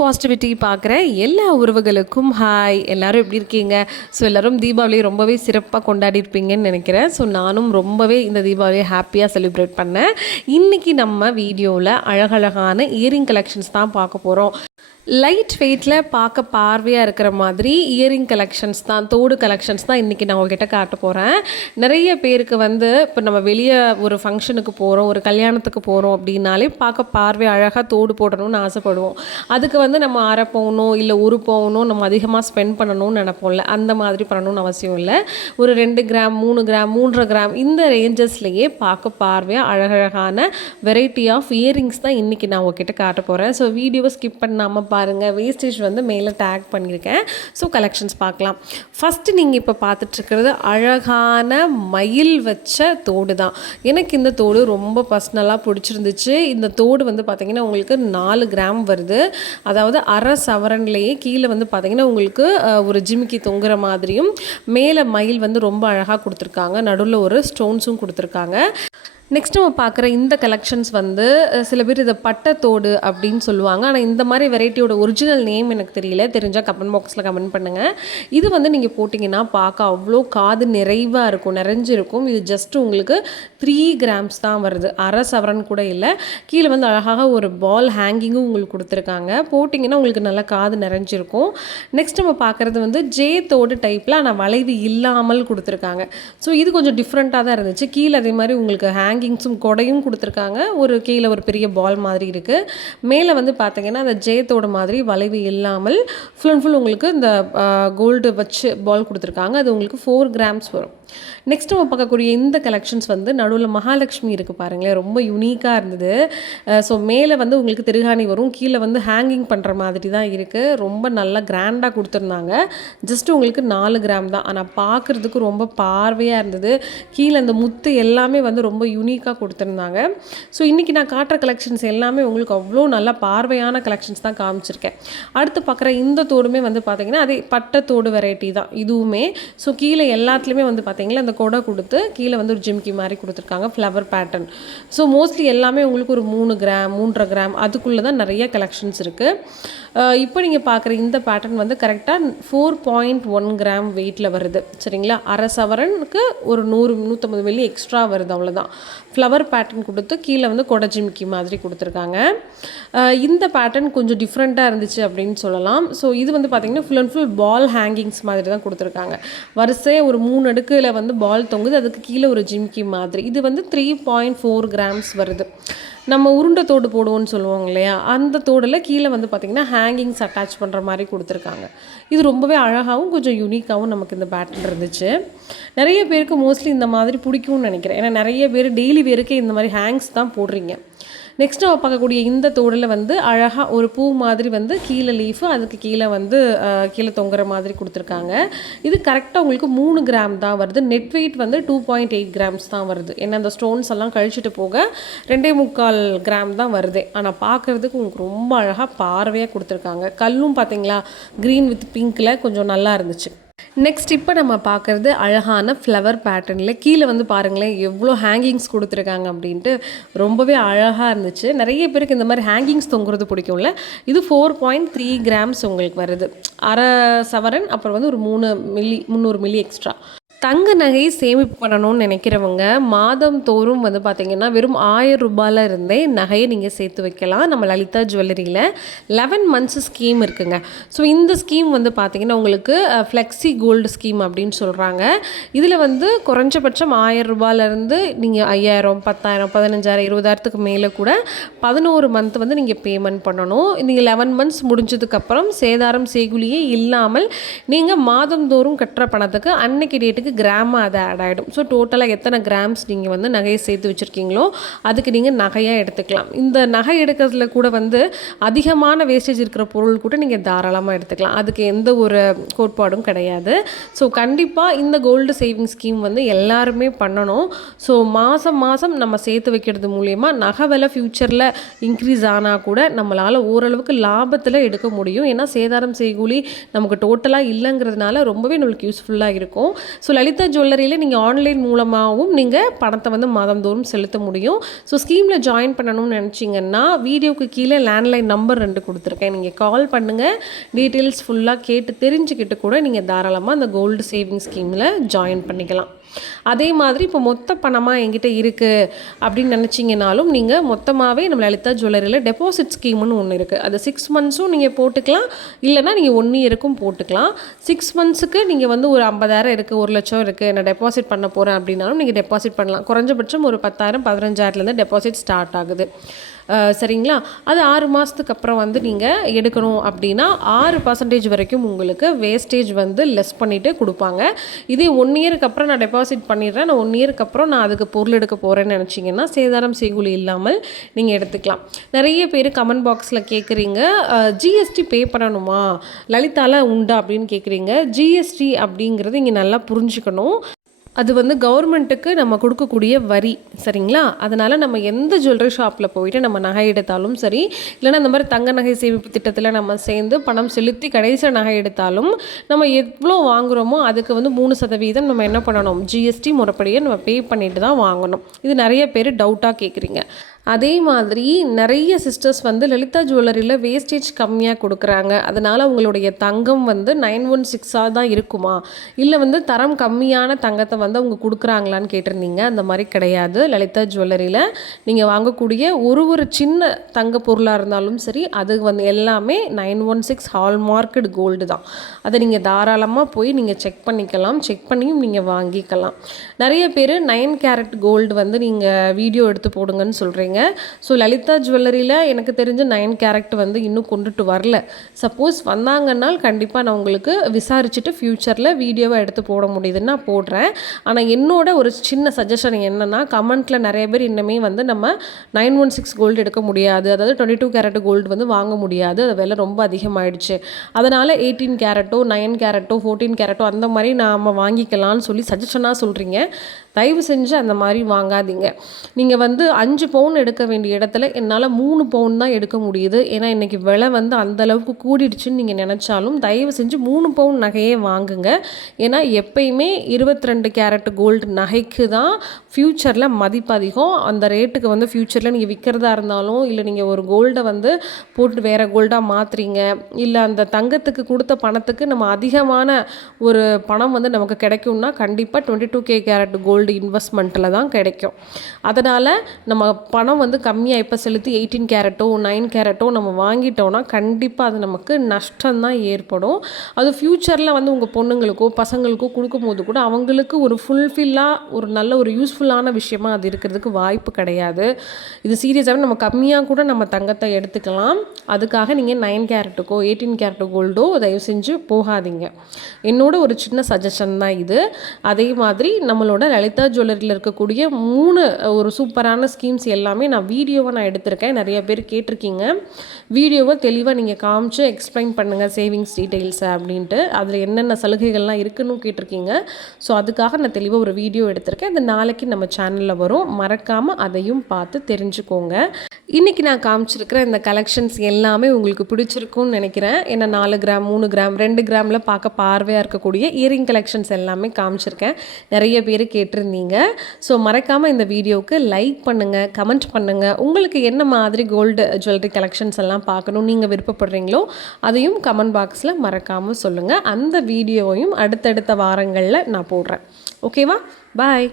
Positivity பார்க்குற எல்லா உறவுகளுக்கும் ஹாய். எல்லோரும் எப்படி இருக்கீங்க? ஸோ எல்லோரும் தீபாவளி ரொம்பவே சிறப்பாக கொண்டாடி இருப்பீங்கன்னு நினைக்கிறேன். ஸோ நானும் ரொம்பவே இந்த தீபாவளியை ஹாப்பியாக செலிப்ரேட் பண்ணேன். இன்றைக்கி நம்ம வீடியோவில் அழகழகான இயரிங் கலெக்ஷன்ஸ் தான் பார்க்க போகிறோம். லைட் வெயிட்டில் பார்க்க பார்வையாக இருக்கிற மாதிரி இயரிங் கலெக்ஷன்ஸ் தான், தோடு கலெக்ஷன்ஸ் தான் இன்றைக்கி நான் உங்ககிட்ட காட்ட போகிறேன். நிறைய பேருக்கு இப்போ நம்ம வெளியே ஒரு ஃபங்க்ஷனுக்கு போகிறோம், ஒரு கல்யாணத்துக்கு போகிறோம் அப்படின்னாலே பார்க்க பார்வை அழகாக தோடு போடணும்னு ஆசைப்படுவோம். அதுக்கு நம்ம அரை பவுனோ இல்லை ஒரு பவுனோ நம்ம அதிகமாக ஸ்பெண்ட் பண்ணணும்னு நினைப்போம்ல, அந்த மாதிரி பண்ணணும்னு அவசியம் இல்லை. ஒரு 2 கிராம் 3 கிராம் 3.5 கிராம் இந்த ரேஞ்சஸ்லேயே பார்க்க பார்வையாக அழகழகான வெரைட்டி ஆஃப் இயரிங்ஸ் தான் இன்றைக்கி நான் உங்ககிட்ட காட்ட போகிறேன். ஸோ வீடியோவை ஸ்கிப் பண்ணாமல் பாருங்கள். வேஸ்டேஜ் மேலே டேக் பண்ணியிருக்கேன். ஸோ கலெக்ஷன்ஸ் பார்க்கலாம். ஃபஸ்ட்டு நீங்கள் இப்போ பார்த்துட்ருக்கிறது அழகான மயில் வச்ச தோடு தான். எனக்கு இந்த தோடு ரொம்ப பர்சனலாக பிடிச்சிருந்துச்சு. இந்த தோடு பார்த்திங்கன்னா உங்களுக்கு 4 கிராம் வருது. அதாவது அரை சவரன்லேயே கீழே பார்த்திங்கன்னா உங்களுக்கு ஒரு ஜிமிக்கி தொங்குற மாதிரியும் மேலே மயில் ரொம்ப அழகாக கொடுத்துருக்காங்க. நடுவில் ஒரு ஸ்டோன்ஸும் கொடுத்துருக்காங்க. நெக்ஸ்ட் நம்ம பார்க்குற இந்த கலெக்ஷன்ஸ் சில பேர் இதை பட்டத்தோடு அப்படின்னு சொல்லுவாங்க. ஆனால் இந்த மாதிரி வெரைட்டியோட ஒரிஜினல் நேம் எனக்கு தெரியல, தெரிஞ்சால் கமெண்ட் பாக்ஸில் கமெண்ட் பண்ணுங்கள். இது நீங்கள் போட்டிங்கன்னா பார்க்க அவ்வளோ காது நிறைவாக இருக்கும், நிறைஞ்சிருக்கும். இது ஜஸ்ட் உங்களுக்கு 3 கிராம்ஸ் தான் வருது, அரை சவரன் கூட இல்லை. கீழே அழகாக ஒரு பால் ஹேங்கிங்கும் உங்களுக்கு கொடுத்துருக்காங்க. போட்டிங்கன்னா உங்களுக்கு நல்லா காது நிறைஞ்சிருக்கும். நெக்ஸ்ட் நம்ம பார்க்குறது ஜே தோடு டைப்பில் ஆனால் வளைவு இல்லாமல் கொடுத்துருக்காங்க. ஸோ இது கொஞ்சம் டிஃப்ரெண்ட்டாக தான் இருந்துச்சு. கீழே அதே மாதிரி உங்களுக்கு ஹேங்கிங்ஸும் கொடையும் கொடுத்துருக்காங்க. ஒரு கீழே ஒரு பெரிய பால் மாதிரி இருக்குது. மேலே பார்த்தீங்கன்னா அந்த ஜெயத்தோட மாதிரி வளைவு இல்லாமல் ஃபுல் அண்ட் ஃபுல் உங்களுக்கு இந்த கோல்டு வச்சு பால் கொடுத்துருக்காங்க. அது உங்களுக்கு 4 கிராம்ஸ் வரும். நெக்ஸ்ட் நம்ம பார்க்கக்கூடிய இந்த கலெக்ஷன்ஸ் நடுவில் மகாலட்சுமி இருக்குது பாருங்களேன், ரொம்ப யூனிக்காக இருந்தது. ஸோ மேலே உங்களுக்கு திருகாணி வரும், கீழே ஹேங்கிங் பண்ணுற மாதிரி தான் இருக்குது. ரொம்ப நல்லா கிராண்டாக கொடுத்துருந்தாங்க. ஜஸ்ட் உங்களுக்கு 4 கிராம் தான், ஆனால் பார்க்குறதுக்கு ரொம்ப பார்வையாக இருந்தது. கீழே அந்த முத்து எல்லாமே ரொம்ப யூனிக்காக கொடுத்துருந்தாங்க. ஸோ இன்றைக்கி நான் காட்டுற கலெக்ஷன்ஸ் எல்லாமே உங்களுக்கு அவ்வளோ நல்லா பார்வையான கலெக்ஷன்ஸ் தான் காமிச்சிருக்கேன். அடுத்து பார்க்குற இந்த தோடுமே பார்த்திங்கன்னா அதே பட்டத்தோடு வெரைட்டி தான் இதுவுமே. ஸோ கீழே எல்லாத்துலேயுமே பார்த்திங்கன்னா அந்த கொடை கொடுத்து கீழே ஒரு ஜிம்கி மாதிரி கொடுத்துருக்காங்க, ஃப்ளவர் பேட்டர்ன். ஸோ மோஸ்ட்லி எல்லாமே உங்களுக்கு ஒரு 3 கிராம் 3.5 கிராம் அதுக்குள்ளே தான் நிறைய கலெக்ஷன்ஸ் இருக்குது. இப்போ நீங்கள் பார்க்குற இந்த பேட்டர்ன் கரெக்டாக 4.1 கிராம் வெயிட்டில் வருது, சரிங்களா? அரை சவரனுக்கு ஒரு 100-150 வெள்ளி எக்ஸ்ட்ரா வருது, அவ்வளோதான். ஃப்ளவர் பேட்டர்ன் கொடுத்து கீழே கொடை ஜிமிக்கி மாதிரி கொடுத்துருக்காங்க. இந்த பேட்டர்ன் கொஞ்சம் டிஃப்ரெண்ட்டாக இருந்துச்சு அப்படின்னு சொல்லலாம். ஸோ இது பார்த்திங்கன்னா full and full ball hangings மாதிரி தான் கொடுத்துருக்காங்க. வரிசையாக ஒரு 3 அடுக்கில் பால் தொங்குது, அதுக்கு கீழே ஒரு ஜிம்கி மாதிரி. இது 3.4 கிராம்ஸ் வருது. நம்ம உருண்டை தோடு போடுவோன்னு சொல்லுவாங்க இல்லையா, அந்த தோடில் கீழே பார்த்திங்கன்னா ஹேங்கிங்ஸ் அட்டாச் பண்ணுற மாதிரி கொடுத்துருக்காங்க. இது ரொம்பவே அழகாகவும் கொஞ்சம் யூனிக்காகவும் நமக்கு இந்த பேட்டர்ன் இருந்துச்சு. நிறைய பேருக்கு மோஸ்ட்லி இந்த மாதிரி பிடிக்கும்னு நினைக்கிறேன். ஏன்னா நிறைய பேர் டெய்லி வேருக்கு இந்த மாதிரி ஹேங்ஸ் தான் போடுறீங்க. நெக்ஸ்ட் நம்ம பார்க்கக்கூடிய இந்த தோடில் அழகாக ஒரு பூ மாதிரி கீழே லீஃபு, அதுக்கு கீழே கீழே தொங்குற மாதிரி கொடுத்துருக்காங்க. இது கரெக்டாக உங்களுக்கு 3 கிராம் தான் வருது. நெட் வெயிட் 2.8 கிராம்ஸ் தான் வருது. ஏன்னா அந்த ஸ்டோன்ஸ் எல்லாம் கழிச்சிட்டு போக 2.25 கிராம் தான் வருது. ஆனால் பார்க்குறதுக்கு உங்களுக்கு ரொம்ப அழகாக பார்வையாக கொடுத்துருக்காங்க. கல்லும் பார்த்தீங்களா, க்ரீன் வித் பிங்க்கில் கொஞ்சம் நல்லா இருந்துச்சு. நெக்ஸ்ட் இப்போ நம்ம பார்க்குறது அழகான ஃப்ளவர் பேட்டர்னில் கீழே பாருங்களேன் எவ்வளோ ஹேங்கிங்ஸ் கொடுத்துருக்காங்க அப்படின்ட்டு, ரொம்பவே அழகாக இருந்துச்சு. நிறைய பேருக்கு இந்த மாதிரி ஹேங்கிங்ஸ் தொங்குறது பிடிக்கும்ல. இது 4.3 கிராம்ஸ் உங்களுக்கு வருது. அரை சவரன், அப்புறம் ஒரு 300 மில்லி எக்ஸ்ட்ரா. தங்க நகை சேமிப்பு பண்ணணும்னு நினைக்கிறவங்க மாதம் தோறும் பார்த்திங்கன்னா வெறும் 1000 ரூபாயில் இருந்தே நகையை நீங்கள் சேர்த்து வைக்கலாம். நம்ம லலிதா ஜுவல்லரியில் 11 மந்த்ஸ் ஸ்கீம் இருக்குங்க. ஸோ இந்த ஸ்கீம் பார்த்திங்கன்னா உங்களுக்கு ஃப்ளெக்ஸி கோல்டு ஸ்கீம் அப்படின்னு சொல்கிறாங்க. இதில் குறைஞ்சபட்சம் 1000 ரூபாயிலேருந்து நீங்கள் 5000, 10,000, 15,000, 20,000க்கு மேலே கூட 11 மந்த் நீங்கள் பேமெண்ட் பண்ணணும். நீங்கள் 11 மந்த்ஸ் முடிஞ்சதுக்கப்புறம் சேதாரம் செய்குலியே இல்லாமல் நீங்கள் மாதந்தோறும் கட்டுற பணத்துக்கு அன்னைக்கு டேட்டுக்கு கிராமாக அது ஆட் ஆகிடும். ஸோ டோட்டலாக எத்தனை கிராம்ஸ் நீங்கள் நகையை சேர்த்து வச்சுருக்கீங்களோ அதுக்கு நீங்கள் நகையாக எடுத்துக்கலாம். இந்த நகை எடுக்கிறதுல கூட அதிகமான வேஸ்டேஜ் இருக்கிற பொருள் கூட நீங்கள் தாராளமாக எடுத்துக்கலாம். அதுக்கு எந்த ஒரு கோட்பாடும் கிடையாது. ஸோ கண்டிப்பாக இந்த கோல்டு சேவிங் ஸ்கீம் எல்லாருமே பண்ணணும். ஸோ மாதம் மாதம் நம்ம சேர்த்து வைக்கிறது மூலயமா நகை விலை ஃப்யூச்சரில் இன்க்ரீஸ் ஆனால் கூட நம்மளால் ஓரளவுக்கு லாபத்தில் எடுக்க முடியும். ஏன்னா சேதாரம் செய்கூலி நமக்கு டோட்டலாக இல்லைங்கிறதுனால ரொம்பவே நம்மளுக்கு யூஸ்ஃபுல்லாக இருக்கும். ஸோ லலிதா ஜுவல்லரியில் நீங்கள் ஆன்லைன் மூலமாகவும் நீங்கள் பணத்தை வந்து மாதந்தோறும் செலுத்த முடியும். ஸோ ஸ்கீமில் ஜாயின் பண்ணணும்னு நினச்சிங்கன்னா வீடியோக்கு கீழே லேண்ட்லைன் நம்பர் 2 கொடுத்துருக்கேன். நீங்கள் கால் பண்ணுங்கள். டீட்டெயில்ஸ் ஃபுல்லாக கேட்டு தெரிஞ்சுக்கிட்டு கூட நீங்கள் தாராளமாக அந்த கோல்டு சேவிங் ஸ்கீமில் ஜாயின் பண்ணிக்கலாம். அதே மாதிரி இப்போ மொத்த பணமாக என்கிட்ட இருக்குது அப்படின்னு நினச்சிங்கனாலும் நீங்கள் மொத்தமாகவே நம்ம லலிதா ஜுவல்லரியில் டெபாசிட் ஸ்கீம்னு ஒன்று இருக்குது. அது 6 மந்த்ஸும் நீங்கள் போட்டுக்கலாம், இல்லைனா நீங்கள் 1 இயருக்கும் போட்டுக்கலாம். 6 மந்த்ஸுக்கு நீங்கள் வந்து ஒரு 50,000 இருக்குது, 1,00,000 இருக்குது, நான் டெபாசிட் பண்ண போகிறேன் அப்படின்னாலும் நீங்கள் டெபாசிட் பண்ணலாம். குறைஞ்சபட்சம் ஒரு 10,000 15,000லேருந்து டெபாசிட் ஸ்டார்ட் ஆகுது. சரிங்களா? அது 6 மாதத்துக்கு அப்புறம் வந்து நீங்கள் எடுக்கணும் அப்படின்னா 6% வரைக்கும் உங்களுக்கு வேஸ்டேஜ் வந்து லெஸ் பண்ணிவிட்டு கொடுப்பாங்க. இதே 1 இயருக்கு அப்புறம் நான் டெபாசிட் பண்ணிடுறேன், நான் 1 இயருக்கு அப்புறம் நான் அதுக்கு பொருள் எடுக்க போகிறேன்னு நினச்சிங்கன்னா சேதாரம் செய்கூலி இல்லாமல் நீங்கள் எடுத்துக்கலாம். நிறைய பேர் கமெண்ட் பாக்ஸில் கேட்குறீங்க, ஜிஎஸ்டி பே பண்ணணுமா, லலிதால உண்டா அப்படின்னு கேட்குறீங்க. ஜிஎஸ்டி அப்படிங்கிறது இங்கே நல்லா புரிஞ்சுக்கணும். அது வந்து கவர்மெண்ட்டுக்கு நம்ம கொடுக்கக்கூடிய வரி, சரிங்களா? அதனால் நம்ம எந்த ஜுவல்லரி ஷாப்பில் போயிட்டு நம்ம நகை எடுத்தாலும் சரி, இல்லைனா இந்த மாதிரி தங்க நகை சேமிப்பு திட்டத்தில் நம்ம சேர்ந்து பணம் செலுத்தி கடைசியில் நகை எடுத்தாலும் நம்ம எவ்வளோ வாங்குகிறோமோ அதுக்கு வந்து 3% நம்ம என்ன பண்ணணும், ஜிஎஸ்டி முறைப்படியே நம்ம பே பண்ணிட்டு தான் வாங்கணும். இது நிறைய பேர் டவுட்டாக கேட்குறீங்க. அதே மாதிரி நிறைய சிஸ்டர்ஸ் வந்து லலிதா ஜுவல்லரியில் வேஸ்டேஜ் கம்மியாக கொடுக்குறாங்க, அதனால் உங்களுடைய தங்கம் வந்து 916 தான் இருக்குமா, இல்லை வந்து தரம் கம்மியான தங்கத்தை வந்து அவங்க கொடுக்குறாங்களான்னு கேட்டிருந்தீங்க. அந்த மாதிரி கிடையாது. லலிதா ஜுவல்லரியில் நீங்கள் வாங்கக்கூடிய ஒரு சின்ன தங்க பொருளாக இருந்தாலும் சரி, அது வந்து எல்லாமே 916 ஹால்மார்க்கடு கோல்டு தான். அதை நீங்கள் தாராளமாக போய் நீங்கள் செக் பண்ணிக்கலாம், செக் பண்ணியும் நீங்கள் வாங்கிக்கலாம். நிறைய பேர் 9 கேரட் கோல்டு வந்து நீங்கள் வீடியோ எடுத்து போடுங்கன்னு சொல்கிறீங்க. ஸோ லலிதா ஜுவல்லரியில் எனக்கு தெரிஞ்ச 9 கேரட் வந்து இன்னும் கொண்டுட்டு வரல. சப்போஸ் வந்தாங்கன்னால் கண்டிப்பாக நான் உங்களுக்கு விசாரிச்சுட்டு ஃப்யூச்சரில் வீடியோவை எடுத்து போட முடியுதுன்னு நான் போடுறேன். ஆனால் என்னோட ஒரு சின்ன சஜஷன் என்னென்னா, கமெண்ட்டில் நிறைய பேர் இன்னுமே வந்து நம்ம 916 கோல்டு எடுக்க முடியாது, அதாவது 22 கேரட் கோல்டு வந்து வாங்க முடியாது, அது விலை ரொம்ப அதிகமாகிடுச்சு, அதனால் 18 கேரட்டோ 9 கேரட்டோ 14 கேரட்டோ அந்த மாதிரி நாம் வாங்கிக்கலாம்னு சொல்லி சஜஷனாக சொல்கிறீங்க. தயவு செஞ்சு அந்த மாதிரி வாங்காதீங்க. நீங்கள் வந்து 5 பவுன் எடுக்க வேண்டிய இடத்துல என்னால் 3 பவுன் தான் எடுக்க முடியுது. ஏன்னா இன்றைக்கி விலை வந்து அந்தளவுக்கு கூடிடுச்சுன்னு நீங்கள் நினச்சாலும் தயவு செஞ்சு 3 பவுன் நகையே வாங்குங்க. ஏன்னா எப்பயுமே 22 கேரட் கோல்டு நகைக்கு தான் ஃப்யூச்சரில் மதிப்பு அதிகம். அந்த ரேட்டுக்கு வந்து ஃப்யூச்சரில் நீங்கள் விற்கிறதா இருந்தாலும், இல்லை நீங்கள் ஒரு கோல்டை வந்து போட்டு வேறு கோல்டாக மாற்றுறீங்க, இல்லை அந்த தங்கத்துக்கு கொடுத்த பணத்துக்கு நம்ம அதிகமான ஒரு பணம் வந்து நமக்கு கிடைக்கும்னா கண்டிப்பாக 22K கேரட் கோல்டு இன்வெஸ்ட்மெண்ட்டில் தான் கிடைக்கும். அதனால் நம்ம பணம் வந்து கம்மியாக இப்போ செலுத்தி 18 கேரட்டோ 9 கேரட்டோ நம்ம வாங்கிட்டோன்னா கண்டிப்பாக அது நமக்கு நஷ்டம்தான் ஏற்படும். அது ஃப்யூச்சரில் வந்து உங்கள் பொண்ணுங்களுக்கோ பசங்களுக்கோ கொடுக்கும்போது கூட அவங்களுக்கு ஒரு ஃபுல்ஃபில்லாக ஒரு நல்ல ஒரு யூஸ்ஃபுல்லான விஷயமா அது இருக்கிறதுக்கு வாய்ப்பு கிடையாது. இது சீரியஸாகவே நம்ம கம்மியாக கூட நம்ம தங்கத்தை எடுத்துக்கலாம். அதுக்காக நீங்கள் 9 கேரட்டுக்கோ 18 கேரட்டோ கோல்டோ தயவு செஞ்சு போகாதீங்க. என்னோட ஒரு சின்ன சஜஷன் தான் இது. அதே மாதிரி நம்மளோட லலிதா ஜுவல்லரியில் இருக்கக்கூடிய 3 ஒரு சூப்பரான ஸ்கீம்ஸ் எல்லாமே நான் வீடியோவை எடுத்திருக்கேன். நிறைய பேர் கேட்டிருக்கீங்க, வீடியோவை தெளிவாக நீங்கள் காமிச்சு எக்ஸ்பிளைன் பண்ணுங்கள் சேவிங்ஸ் டீட்டெயில்ஸை அப்படின்ட்டு, அதில் என்னென்ன சலுகைகள்லாம் இருக்குன்னு கேட்டிருக்கீங்க. ஸோ அதுக்காக நான் தெளிவாக ஒரு வீடியோ எடுத்திருக்கேன். அது நாளைக்கு நம்ம சேனலில் வரும், மறக்காமல் அதையும் பார்த்து தெரிஞ்சுக்கோங்க. இன்றைக்கி நான் காமிச்சிருக்கிற இந்த கலெக்ஷன்ஸ் எல்லாமே உங்களுக்கு பிடிச்சிருக்கும்னு நினைக்கிறேன். ஏன்னா 4 கிராம் 3 கிராம் 2 கிராமில் பார்க்க பார்வையாக இருக்கக்கூடிய இயரிங் கலெக்ஷன்ஸ் எல்லாமே காமிச்சிருக்கேன். நிறைய பேர் கேட்டிருந்தீங்க. ஸோ மறக்காமல் இந்த வீடியோவுக்கு லைக் பண்ணுங்கள், கமெண்ட் பண்ணுங்கள். உங்களுக்கு என்ன மாதிரி கோல்டு ஜுவல்லரி கலெக்ஷன்ஸ் எல்லாம் பார்க்கணும் நீங்கள் விருப்பப்படுறீங்களோ அதையும் கமெண்ட் பாக்ஸில் மறக்காமல் சொல்லுங்கள். அந்த வீடியோவையும் அடுத்தடுத்த வாரங்களில் நான் போடுறேன். ஓகேவா? பாய்.